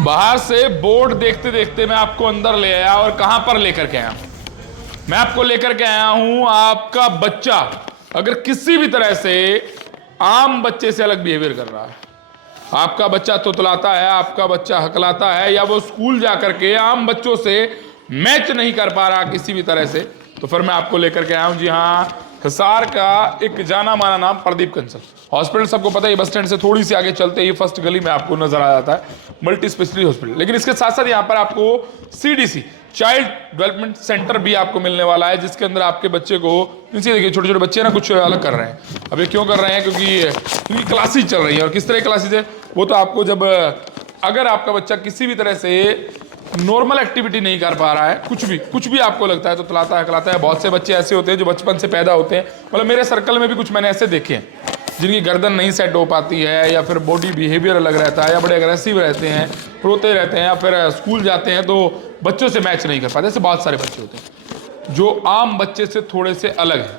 बाहर से बोर्ड देखते देखते मैं आपको अंदर ले आया और कहां पर लेकर के आया? मैं आपको लेकर के आया हूं, आपका बच्चा अगर किसी भी तरह से आम बच्चे से अलग बिहेवियर कर रहा है, आपका बच्चा तोतलाता है, आपका बच्चा हकलाता है, या वो स्कूल जाकर के आम बच्चों से मैच नहीं कर पा रहा किसी भी तरह से, तो फिर मैं आपको लेकर के आया हूं, जी हाँ, हिसार का एक जाना माना नाम प्रदीप कंसल हॉस्पिटल। सबको पता है बस स्टैंड से थोड़ी सी आगे चलते ही फर्स्ट गली में आपको नजर आ जाता है मल्टी स्पेशलिटी हॉस्पिटल। लेकिन इसके साथ साथ यहाँ पर आपको CDC चाइल्ड डेवलपमेंट सेंटर भी आपको मिलने वाला है, जिसके अंदर आपके बच्चे को, इनसे देखिए छोटे छोटे बच्चे ना कुछ अलग कर रहे हैं। अब ये क्यों कर रहे हैं? क्योंकि क्लासेज चल रही है। और किस तरह की क्लासेज है वो तो आपको, जब अगर आपका बच्चा किसी भी तरह से नॉर्मल एक्टिविटी नहीं कर पा रहा है, कुछ भी आपको लगता है तो तलाता है खिलाता है। बहुत से बच्चे ऐसे होते हैं जो बचपन से पैदा होते हैं, मतलब मेरे सर्कल में भी कुछ मैंने ऐसे देखे हैं जिनकी गर्दन नहीं सेट हो पाती है, या फिर बॉडी बिहेवियर अलग रहता है, या बड़े अग्रेसिव रहते हैं, रोते रहते हैं, या फिर स्कूल जाते हैं तो बच्चों से मैच नहीं कर पाते। ऐसे बहुत सारे बच्चे होते हैं जो आम बच्चे से थोड़े से अलग है,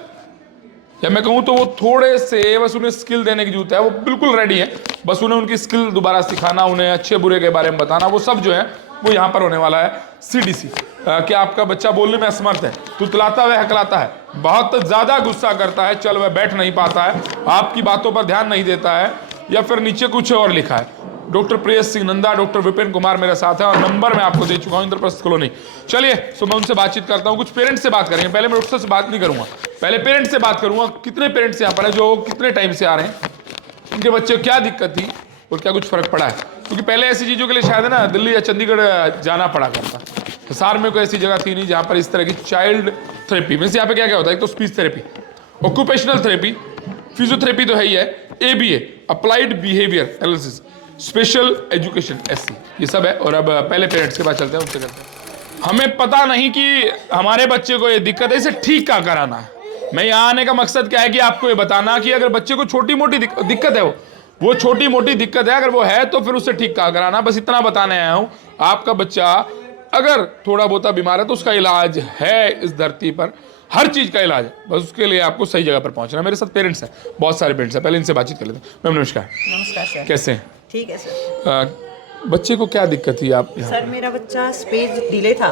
या मैं कहूँ तो वो थोड़े से बस उन्हें स्किल देने की जरूरत है, वो बिल्कुल रेडी है, बस उन्हें उनकी स्किल दोबारा सिखाना, उन्हें अच्छे बुरे के बारे में बताना, वो सब जो है वो यहाँ पर होने वाला है। CDC कि आपका बच्चा बोलने में असमर्थ है, तुतलाता है, हकलाता है, बहुत ज़्यादा गुस्सा करता है, चल वह बैठ नहीं पाता है, आपकी बातों पर ध्यान नहीं देता है, या फिर नीचे कुछ और लिखा है। डॉक्टर प्रियस सिंह नंदा, डॉक्टर विपिन कुमार मेरे साथ है, और नंबर मैं आपको दे चुका हूँ, इंद्रप्रस्थ कॉलोनी। चलिए तो मैं उनसे बातचीत करता हूँ, कुछ पेरेंट्स से बात करेंगे। पहले मैं डॉक्टर से बात नहीं करूँगा, पहले पेरेंट्स से बात करूँगा। कितने पेरेंट्स यहाँ पर है जो कितने टाइम से आ रहे हैं, उनके बच्चे को क्या दिक्कत थी और क्या कुछ फर्क पड़ा है? क्योंकि पहले ऐसी चीज़ों के लिए शायद है ना दिल्ली या चंडीगढ़ जाना पड़ा करता, हिसार में कोई ऐसी जगह थी नहीं जहाँ पर इस तरह की चाइल्ड थेरेपी, मीन्स यहाँ पे क्या क्या होता है? एक तो speech therapy, occupational therapy, physiotherapy तो है ही है, ABA applied behaviour analysis, special education SC, ये सब है। और अब पहले पेरेंट्स के पास चलते हैं, उनसे करते हैं। हमें पता नहीं कि हमारे बच्चे को ये दिक्कत है, इसे ठीक क्या कराना है। मैं यहाँ आने का मकसद क्या है कि आपको ये बताना कि अगर बच्चे को छोटी मोटी दिक्कत है, वो छोटी मोटी दिक्कत है, अगर वो है तो फिर उससे ठीक क्या कराना, बस इतना बताने आया हूँ। आपका बच्चा अगर थोड़ा बहुत बीमार है तो उसका इलाज है इस धरती पर, हर चीज़ का इलाज है, बस उसके लिए आपको सही जगह पर पहुंचना है। मेरे साथ पेरेंट्स हैं, बहुत सारे पेरेंट्स हैं, पहले इनसे बातचीत कर लेते हैं। मैम नमस्कार। नमस्कार सर। कैसे हैं? ठीक है सर। बच्चे को क्या दिक्कत थी आप सर मेरा बच्चा स्पीच डिले था,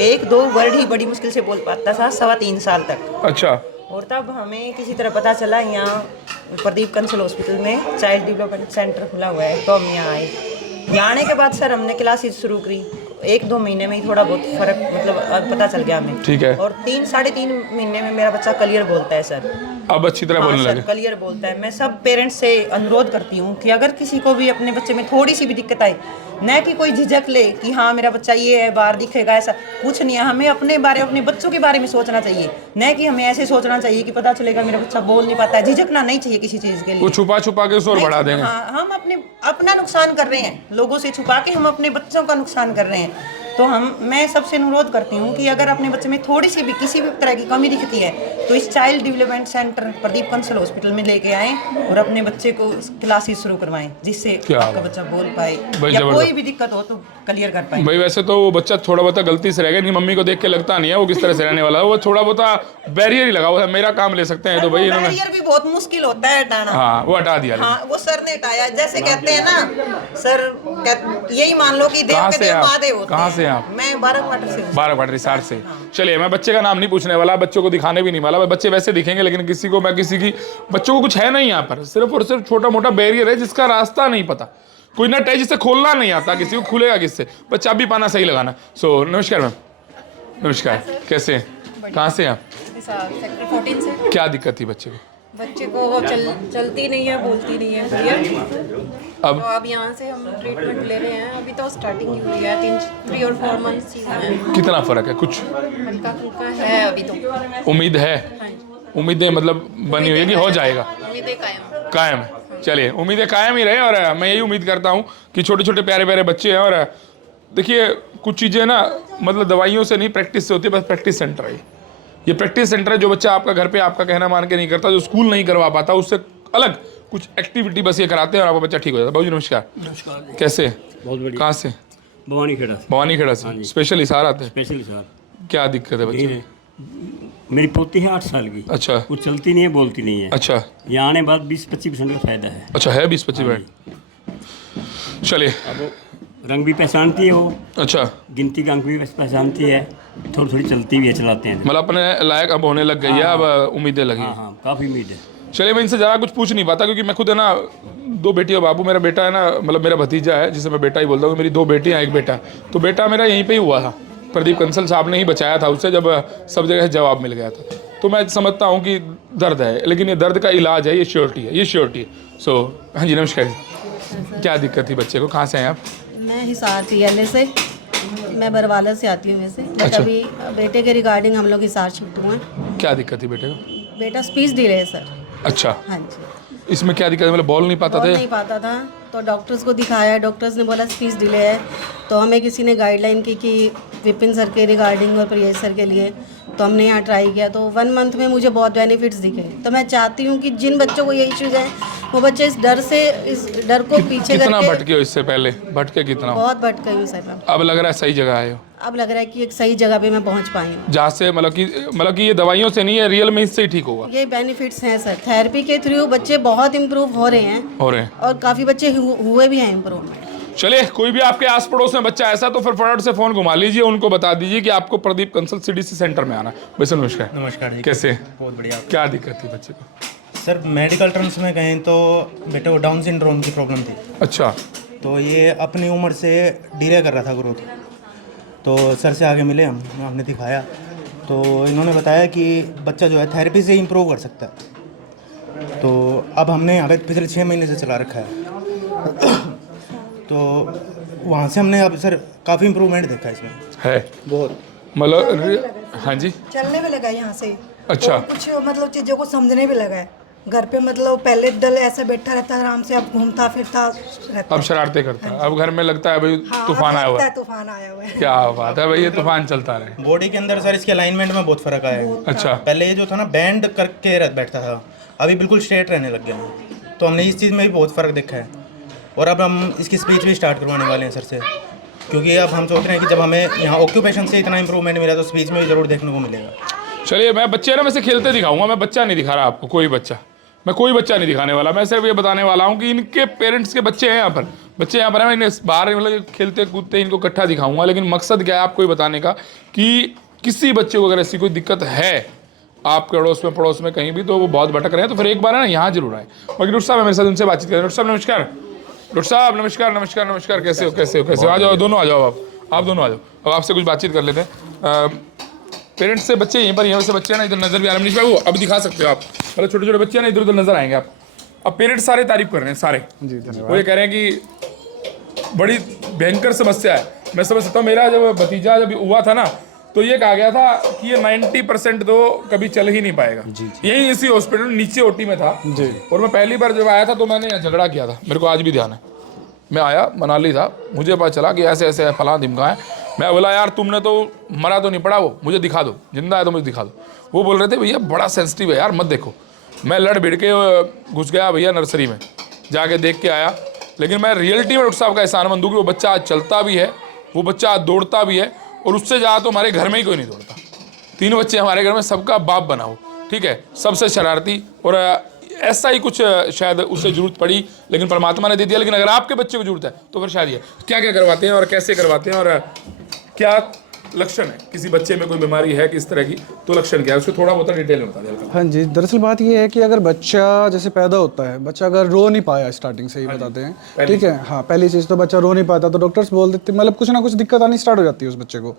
1-2 वर्ड ही बड़ी मुश्किल से बोल पाता था 3.25 साल तक। अच्छा। और तब हमें किसी तरह पता चला यहाँ प्रदीप कंसल हॉस्पिटल में चाइल्ड डेवलपमेंट सेंटर खुला हुआ है, तो हम यहाँ आए। यहाँ आने के बाद सर हमने क्लासेस शुरू करी, 1-2 महीने में ही थोड़ा बहुत फर्क मतलब पता चल गया हमें। ठीक है। और 3-3.5 महीने में मेरा बच्चा क्लियर बोलता है सर। अब अच्छी तरह बोलने लगे? क्लियर बोलता है। मैं सब पेरेंट्स से अनुरोध करती हूँ कि अगर किसी को भी अपने बच्चे में थोड़ी सी भी दिक्कत आए, न कि कोई झिझक ले कि हाँ मेरा बच्चा ये है बाहर दिखेगा, ऐसा कुछ नहीं है। हमें अपने बच्चों के बारे में सोचना चाहिए, न कि हमें ऐसे सोचना चाहिए कि पता चलेगा मेरा बच्चा बोल नहीं पाता है। झिझकना नहीं चाहिए किसी चीज़ के लिए। वो छुपा के शोर बढ़ा देंगे। हाँ, हम अपना नुकसान कर रहे हैं, लोगों से छुपा के हम अपने बच्चों का नुकसान कर रहे हैं। तो मैं सबसे अनुरोध करती हूँ कि अगर अपने बच्चे में थोड़ी सी भी किसी भी तरह की कमी दिखती है तो इस child development centre Pradeep Kansal hospital में लेके आएं और अपने बच्चे को क्लासेस शुरू करवाएं, जिससे आपका बच्चा बोल पाए या कोई भी दिक्कत हो तो क्लियर कर पाए। भाई वैसे तो वो बच्चा थोड़ा बहुत गलती से रह गया, नहीं मम्मी को देख के लगता नहीं है वो किस तरह से रहने वाला है, वो थोड़ा बहुत बैरियर ही लगा हुआ है, मेरा काम ले सकते हैं तो भाई इन्होंने बैरियर भी बहुत मुश्किल होता है हटाना। हाँ वो हटा दिया। हाँ वो सर ने हटाया, जैसे कहते हैं ना सर, यही मान लो कि देव के देव महादेव होते हैं। कहाँ से आप? मैं 12 क्वार्टर से। 12 क्वार्टर हिसार से। चलिए मैं बच्चे का नाम नहीं पूछने वाला, बच्चों को दिखाने भी नहीं वाला, बच्चे वैसे दिखेंगे, लेकिन किसी की बच्चों को कुछ है नहीं यहाँ पर, सिर्फ और सिर्फ छोटा मोटा बैरियर है जिसका रास्ता नहीं पता, कोई नट है जिससे खोलना नहीं आता, किसी को खुलेगा किससे, बस चाबी पाना सही लगाना। सो नमस्कार मैम। नमस्कार, कैसे हैं? कहाँ से हैं आप? सेक्टर 14 से। क्या दिक्कत थी बच्चे को? बच्चे को वो चलती नहीं है, बोलती नहीं है भैया। अब तो अब यहाँ से हम ट्रीटमेंट ले रहे हैं, अभी तो स्टार्टिंग ही हुई है, 3 और 4 मंथ्स ही हुए हैं। कितना फर्क है? कुछ हल्का फुल्का है अभी तो। उम्मीद है? हाँ जी। उम्मीदें मतलब बनी हुई है कि हो जाएगा? उम्मीदें कायम। कायम है। चलिए उम्मीदें कायम ही रहे, और मैं यही उम्मीद करता हूँ कि छोटे छोटे प्यारे प्यारे बच्चे हैं। और देखिए कुछ चीज़ें ना मतलब दवाइयों से नहीं, प्रैक्टिस से होती है, बस प्रैक्टिस सेंटर है ये प्रैक्टिस सेंटर है। जो बच्चा आपका घर पे आपका कहना मान के नहीं करता, जो स्कूल नहीं करवा पाता, उससे अलग कुछ एक्टिविटी बस ये कराते हैं और आपका बच्चा ठीक हो जाता है। बाबू जी नमस्कार। नमस्कार। कैसे? बहुत बढ़िया। कहाँ से? भवानी खेड़ा से। भवानी खेड़ा से। स्पेशल हिसार आते हैं? Special sir. क्या दिक्कत है बच्चे? मेरी पोती है 8 साल की। अच्छा। वो चलती नहीं है, बोलती नहीं है। अच्छा। यहाँ आने बाद 20-25% का फायदा है। अच्छा है 20-25%। चलिए। अब रंग भी पहचानती है वो, अच्छा, गिनती का अंक भी पहचानती है, थोड़ी थोड़ी चलती भी है, चलाते हैं। मतलब अपने लायक अब होने लग गई है, अब उम्मीदें लगी हाँ हैं। हाँ, काफ़ी उम्मीद है। चलिए, मैं इनसे ज़्यादा कुछ पूछ नहीं पाता क्योंकि मैं खुद है ना 2 बेटी और बाबू। मेरा बेटा है ना, मतलब मेरा भतीजा है जिसे मैं बेटा ही बोलता हूँ। मेरी 2 बेटियाँ, 1 बेटा। तो बेटा मेरा यहीं पे ही हुआ था, प्रदीप कंसल साहब ने ही बचाया था उससे, जब सब जगह जवाब मिल गया था। तो मैं समझता हूँ कि दर्द है, लेकिन ये दर्द का इलाज है, ये श्योरिटी है, ये श्योरिटी है। सो हाँ जी, नमस्कार। क्या दिक्कत थी बच्चे को? कहाँ से हैं आप? मैं हिसार TLA से, मैं बरवाला से आती हूँ वैसे, बट अच्छा। अभी बेटे के रिगार्डिंग हम लोग हिसार शिफ्ट हुए हैं। क्या दिक्कत थी बेटे को? बेटा स्पीच डिले है सर। अच्छा, हाँ जी, इसमें क्या दिक्कत है? मतलब बोल नहीं पाता बोल थे? नहीं पाता था, तो डॉक्टर्स को दिखाया, डॉक्टर्स ने बोला स्पीच डिले है। तो हमें किसी ने गाइडलाइन की कि विपिन सर के रिगार्डिंग और प्रियेश सर के लिए, तो हमने यहाँ ट्राई किया। तो 1 मंथ में मुझे बहुत बेनिफिट्स दिखे। तो मैं चाहती हूँ कि जिन बच्चों को ये इश्यूज हैं, वो बच्चे इस डर को पीछे कितना करके, भटके हो इससे पहले? भटके कितना हो? बहुत भटक गई हूँ सर मैं। अब लग रहा है सही जगह आए हो, अब लग रहा है कि एक सही जगह पे मैं पहुँच पाई हूँ। जहाँ से मतलब कि ये दवाइयों से नहीं है, रियल में इससे ही ठीक होगा। ये बेनिफिट्स हैं सर, थेरेपी के थ्रू बच्चे बहुत इम्प्रूव हो रहे हैं हो रहे हैं। और काफ़ी बच्चे हुए भी हैं इम्प्रूवमेंट। चलिए, कोई भी आपके आस पड़ोस में बच्चा ऐसा तो फिर फटाफट से फ़ोन घुमा लीजिए, उनको बता दीजिए कि आपको प्रदीप कंसल CDC सेंटर में आना है। वैसे नमस्कार। नमस्कार जी। कैसे? बहुत बढ़िया। क्या दिक्कत थी बच्चे को? सर मेडिकल टर्म्स में कहें तो बेटे को डाउन सिंड्रोम की प्रॉब्लम थी। अच्छा, तो ये अपनी उम्र से डिले कर रहा था ग्रोथ। तो सर से आगे मिले हमने दिखाया, तो इन्होंने बताया कि बच्चा जो है थेरेपी से इम्प्रूव कर सकता है। तो अब हमने यहाँ पे पिछले 6 महीने से चला रखा है। तो वहाँ से हमने अब सर काफ़ी इम्प्रूवमेंट देखा इसमें। है बहुत मतलब। हाँ जी, चलने में लगा है यहाँ से। अच्छा। और कुछ मतलब चीज़ों को समझने भी लगा है। घर पे मतलब पहले दल ऐसा बैठा रहता आराम से, अब घूमता फिरता रहता। अब शरारतें करता है, अब घर में लगता है भाई हाँ, तूफान अब आया हुआ लगता है। है तूफान आया हुआ है। क्या बात है भाई, ये तूफान चलता रहे। बॉडी के अंदर सर इसके अलाइनमेंट में बहुत फ़र्क आया है। अच्छा, पहले ये जो था ना बैंड करके बैठता था, अभी बिल्कुल स्ट्रेट रहने लग गया है। तो हमने इस चीज़ में भी बहुत फ़र्क देखा है। और अब हम इसकी स्पीच भी स्टार्ट करवाने वाले हैं सर से, क्योंकि अब हम सोच रहे हैं कि जब हमें यहाँ ऑक्यूपेशन से इतना इंप्रूवमेंट मिला तो स्पीच में भी ज़रूर देखने को मिलेगा। चलिए, मैं बच्चे ना वैसे खेलते दिखाऊंगा, मैं बच्चा नहीं दिखा रहा आपको, कोई बच्चा, मैं कोई बच्चा नहीं दिखाने वाला। मैं सिर्फ ये बताने वाला हूँ कि इनके पेरेंट्स के बच्चे हैं यहाँ पर, बच्चे यहाँ पर हैं। मैं इन्हें बाहर मतलब खेलते कूदते इनको इकट्ठा दिखाऊंगा, लेकिन मकसद क्या है आपको ये बताने का कि किसी बच्चे को अगर ऐसी कोई दिक्कत है आपके पड़ोस में कहीं भी, तो वो बहुत भटक रहे हैं, तो फिर एक बार है ना यहाँ जरूर आए। बाकी डॉक्टर साहब मेरे साथ उनसे बातचीत करें। डॉक्टर साहब नमस्कार। डॉक्टर साहब नमस्कार। नमस्कार नमस्कार, कैसे हो? कैसे हो? कैसे हो? आ जाओ, दोनों आ जाओ, आप दोनों आ जाओ। अब आपसे कुछ बातचीत कर लेते हैं। पेरेंट्स से बच्चे यहीं पर, यहाँ से बच्चे ना इधर नजर भी आ रहे हैं। अब दिखा सकते हो आप, मतलब छोटे छोटे बच्चे ना इधर उधर नजर आएंगे आप। अब पेरेंट्स सारे तारीफ कर रहे हैं, सारे जी, वो ये कह रहे हैं कि बड़ी भयंकर समस्या है। मैं समझ सकता हूँ, मेरा जब भतीजा जब हुआ था ना, तो ये कहा गया था कि ये 90% तो कभी चल ही नहीं पाएगा। यही इसी हॉस्पिटल नीचे OT में था जी। और मैं पहली बार जब आया था तो मैंने झगड़ा किया था, मेरे को आज भी ध्यान है। मैं आया, मनाली था, मुझे पता चला कि ऐसे ऐसे फलां धिमका है। मैं बोला यार तुमने तो मरा तो नहीं पड़ा, वो मुझे दिखा दो, जिंदा है तो मुझे दिखा दो। वो बोल रहे थे भैया बड़ा सेंसिटिव है यार, मत देखो। मैं लड़ भिड़ के घुस गया भैया नर्सरी में, जाके देख के आया। लेकिन मैं रियलिटी में डॉक्टर साहब का एहसानमंद हूँ कि वो बच्चा आज चलता भी है, वो बच्चा आज दौड़ता भी है, और उससे ज़्यादा तो हमारे घर में ही कोई नहीं दौड़ता। 3 बच्चे हमारे घर में, सबका बाप बना हो, ठीक है, सबसे शरारती, और ऐसा ही कुछ शायद उससे जरूरत पड़ी, लेकिन परमात्मा ने दे दिया। लेकिन अगर आपके बच्चे को जरूरत है तो फिर शायद ये क्या क्या करवाते हैं और कैसे करवाते हैं, और क्या लक्षण है, किसी बच्चे में कोई बीमारी है किस तरह की, तो लक्षण क्या है, उसको थोड़ा बहुत डिटेल में बता दें। हाँ जी, दरअसल बात ये है कि अगर बच्चा जैसे पैदा होता है, बच्चा अगर रो नहीं पाया, स्टार्टिंग से ही बताते हैं, ठीक है, हाँ, पहली चीज़ तो बच्चा रो नहीं पाता, तो डॉक्टर्स बोल देते, मतलब कुछ ना कुछ दिक्कत आनी स्टार्ट हो जाती है उस बच्चे को।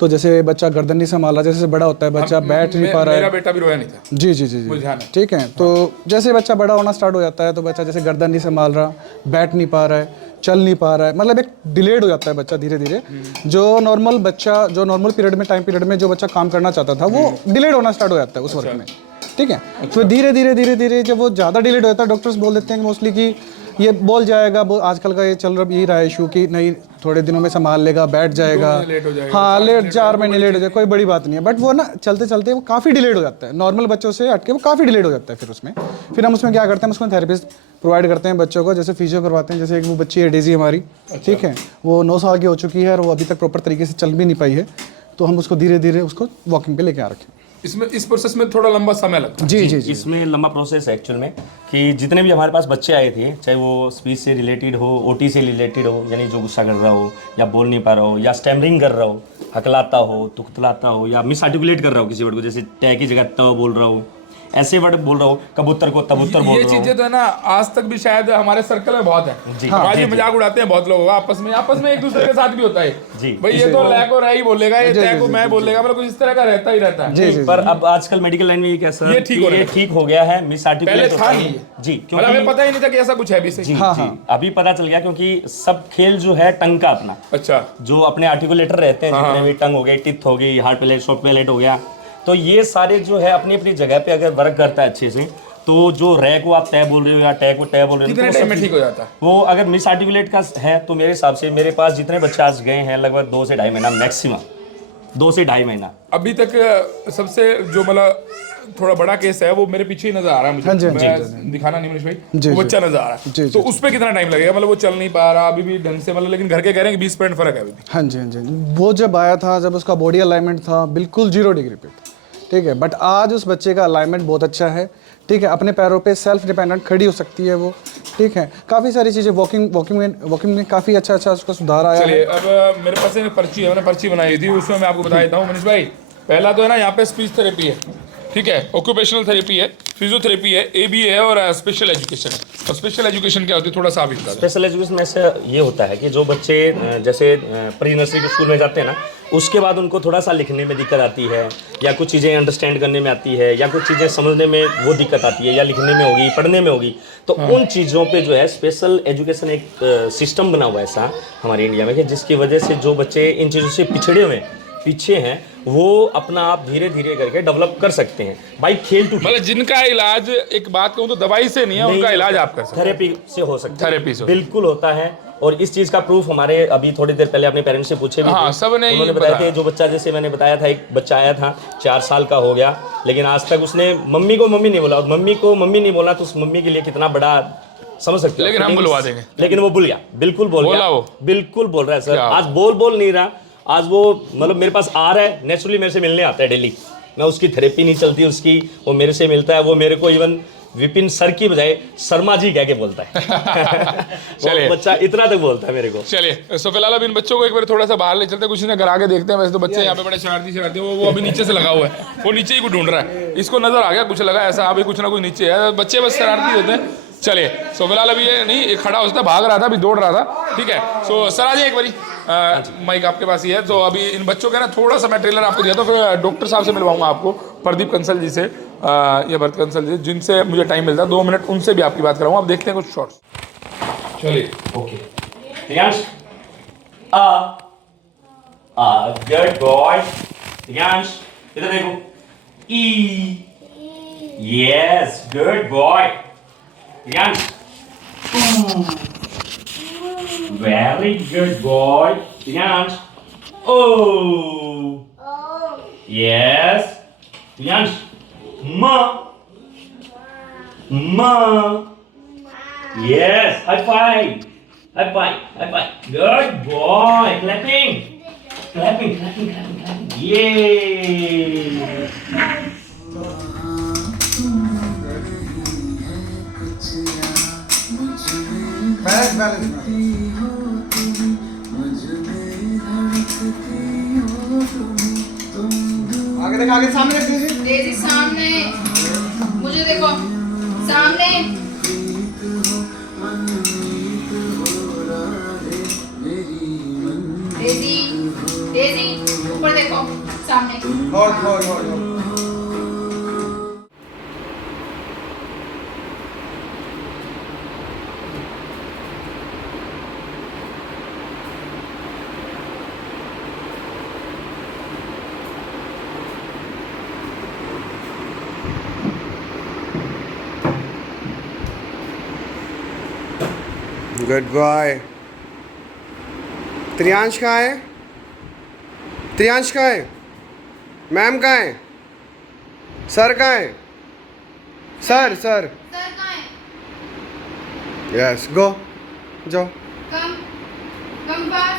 तो जैसे बच्चा गर्दन नहीं संभाल रहा, जैसे बड़ा होता है बच्चा बैठ नहीं पा रहा है। मेरा बेटा भी रोया नहीं था। जी जी जी जी, ठीक है। तो जैसे बच्चा बड़ा होना स्टार्ट हो जाता है, तो बच्चा जैसे गर्दन नहीं संभाल रहा, बैठ नहीं पा रहा है, चल नहीं पा रहा है, मतलब एक डिलेड हो जाता है बच्चा धीरे धीरे। जो नॉर्मल बच्चा, जो नॉर्मल पीरियड में, टाइम पीरियड में जो बच्चा काम करना चाहता था, वो डिलेड होना स्टार्ट हो जाता है उस वर्क में, ठीक है। तो धीरे धीरे धीरे धीरे जब वो ज़्यादा डिलेड हो जाता है, डॉक्टर्स बोल देते हैं मोस्टली कि ये बोल जाएगा, आजकल का ये चल रहा, यही रहा इशू कि नहीं थोड़े दिनों में संभाल लेगा, बैठ जाएगा, हाँ लेट 4 महीने लेट हो जाए, कोई बड़ी बात नहीं है। बट वो ना चलते चलते वो काफ़ी डिलेड हो जाता है, नॉर्मल बच्चों से हटके वो काफ़ी डिलेड हो जाता है। फिर हम उसमें क्या करते हैं, उसमें थेरेपिस्ट प्रोवाइड करते हैं बच्चों को, जैसे फिजियो करवाते हैं। जैसे एक वो बच्ची है डेजी हमारी, ठीक है, वो 9 साल की हो चुकी है और वो अभी तक प्रॉपर तरीके से चल भी नहीं पाई है, तो हम उसको धीरे धीरे उसको वॉकिंग पे लेके आ रखे हैं। इसमें इस प्रोसेस में थोड़ा लंबा समय लगता है। जी जी जी इसमें लंबा प्रोसेस है एक्चुअल में कि जितने भी हमारे पास बच्चे आए थे, चाहे वो स्पीच से रिलेटेड हो, ओटी से रिलेटेड हो, यानी जो गुस्सा कर रहा हो या बोल नहीं पा रहा हो या स्टैमरिंग कर रहा हो, हकलाता हो, तुकतलाता हो या मिस आर्टिकुलेट कर रहा हो किसी वर्ड को, जैसे टै की जगह त बोल रहा हो, ऐसे वर्ड बोल रहा हो, कबूतर को तबूतर बोल ये रहा हो। चीजें तो है ना आज तक भी शायद हमारे सर्कल में बहुत है। जी। हमारी मजाक उड़ाते हैं बहुत लोग आपस में एक दूसरे के साथ भी होता है। जी। भाई ये तो लै को रै ही बोलेगा, ये तै को मैं बोलेगा, मतलब कुछ इस तरह का रहता ही रहता है। पर अब आजकल मेडिकल लाइन में ये क्या सर, ये ठीक हो रहा है। ये ठीक हो गया है, मिस आर्टिकुलेट पहले था नहीं ये। जी, मतलब हमें पता ही नहीं था कि ऐसा कुछ है भी सही। जी जी अभी पता चल गया, क्योंकि सब खेल जो है टंग का अपना, अच्छा, जो अपने आर्टिकुलेटर रहते हैं, जितने भी टंग हो गए, टिथ हो गई, हार्ड पैलेट, सॉफ्ट पैलेट हो गया, तो ये सारे जो है अपनी अपनी जगह पे अगर वर्क करता है अच्छे से, तो जो रै को आप तय बोल रहे हो या टै को टै बोल रहे हो, कितने टाइम में ठीक हो जाता है? वो अगर मिस आर्टिकुलेट का है तो मेरे हिसाब से मेरे पास जितने बच्चे आज गए हैं लगभग 2 से ढाई महीना मैक्सिमम, 2 से ढाई महीना। अभी तक सबसे जो मतलब थोड़ा बड़ा केस है वो मेरे पीछे ही नजर आ रहा है मुझे। मैं दिखाना नहीं मनीष भाई, वो बच्चा नजर आ रहा है, तो उस पर कितना टाइम लगेगा? मतलब वो चल नहीं पा रहा अभी भी ढंग से, मतलब लेकिन घर के कह रहे हैं कि 20% फर्क है अभी भी। हाँ जी हाँ जी। वो जब आया था, जब उसका बॉडी अलाइनमेंट था बिल्कुल 0 डिग्री पे, ठीक है, बट आज उस बच्चे का अलाइनमेंट बहुत अच्छा है, ठीक है, अपने पैरों पे सेल्फ डिपेंडेंट खड़ी हो सकती है वो, ठीक है, काफ़ी सारी चीज़ें वॉकिंग में काफ़ी अच्छा उसका सुधार आया है। चलिए अब मेरे पास एक पर्ची है, मैंने पर्ची बनाई थी, उसमें मैं आपको बता देता हूँ मनीष भाई। पहला तो है ना यहाँ पे स्पीच थेरेपी है, ठीक है, ऑक्यूपेशनल थेरेपी है, फिजियोथेरेपी है, एबी है और स्पेशल एजुकेशन है। और स्पेशल एजुकेशन क्या होती है थोड़ा सा आप बता दें। स्पेशल एजुकेशन में से ये होता है कि जो बच्चे जैसे प्री नर्सरी के स्कूल में जाते हैं ना, उसके बाद उनको थोड़ा सा लिखने में दिक्कत आती है, या कुछ चीज़ें अंडरस्टैंड करने में आती है, या कुछ चीज़ें समझने में वो दिक्कत आती है, या लिखने में होगी, पढ़ने में होगी, तो उन चीज़ों पे जो है स्पेशल एजुकेशन एक सिस्टम बना हुआ है ऐसा हमारे इंडिया में, कि जिसकी वजह से जो बच्चे इन चीज़ों से पिछड़े हुए पीछे हैं, वो अपना आप धीरे धीरे करके डेवलप कर सकते हैं भाई, खेल टू। मतलब जिनका इलाज, एक बात कहूँ तो दवाई से नहीं है, उनका इलाज आप कर सकते हैं, थेरेपी से हो सकता है, थेरेपी से बिल्कुल होता है। और इस चीज़ का प्रूफ हमारे अभी थोड़ी देर पहले अपने पेरेंट्स से पूछे भी हाँ, थे, सब ने उन्होंने बताया थे, जो बच्चा जैसे मैंने बताया था, एक बच्चा आया था 4 साल का हो गया, लेकिन आज तक उसने मम्मी को मम्मी नहीं बोला, और मम्मी को मम्मी नहीं बोला तो उस मम्मी के लिए कितना बड़ा, समझ सकते हो। लेकिन हम बुलवा देंगे, लेकिन वो भूल गया, बिल्कुल बोल गया, वो बिल्कुल बोल रहा है सर, आज बोल नहीं रहा, आज वो मतलब मेरे पास आ रहा है, नेचुरली मेरे से मिलने आता है डेली, मैं उसकी थेरेपी नहीं चलती उसकी, वो मेरे से मिलता है, वो मेरे को इवन विपिन सर की बजाय शर्मा जी कह के बोलता है। वो बच्चा इतना तक बोलता है मेरे को। चलिए, सो फिलहाल अब इन बच्चों को एक बार थोड़ा सा बाहर ले चलते हैं, कुछ इन्हें घर आके देखते हैं। वैसे तो बच्चे यहाँ पे बड़े शरारती वो अभी नीचे से लगा हुआ है, वो नीचे ही कुछ ढूंढ रहा है, इसको नजर आ गया कुछ लगा ऐसा, अभी कुछ ना कुछ नीचे है, बच्चे बस शरारती होते हैं। चलिए, सो फिलहाल अभी ये नहीं, एक खड़ा हो सकता, भाग रहा था, अभी दौड़ रहा था, ठीक है। सो सर आ जाइए एक बारी, माइक आपके पास ही है। तो अभी इन बच्चों का ना थोड़ा सा मैं ट्रेलर आपको दिया, तो फिर डॉक्टर साहब से मिलवाऊंगा आपको, प्रदीप कंसल जी से या भरत कंसल जी, जिनसे मुझे टाइम मिलता है 2 मिनट, उनसे भी आपकी बात कराऊंगा। आप देखते हैं कुछ शॉर्ट्स। चलिए, okay, Riyansh, good boy, Riyansh इधर देखो, ई, yes, good boy, Riyansh, very good boy, Riyansh, oh, yes, Riyansh, ma, yes, high five, good boy, clapping, yay. आगे सामने डेज़ी सामने, मुझे देखो सामने, डेज़ी ऊपर देखो सामने। और गुड बॉय। त्रियांश कहाँ है? त्रियांश कहाँ है? मैम कहाँ है? सर कहाँ है? सर कहाँ है? यस, गो जाओ। कम पास।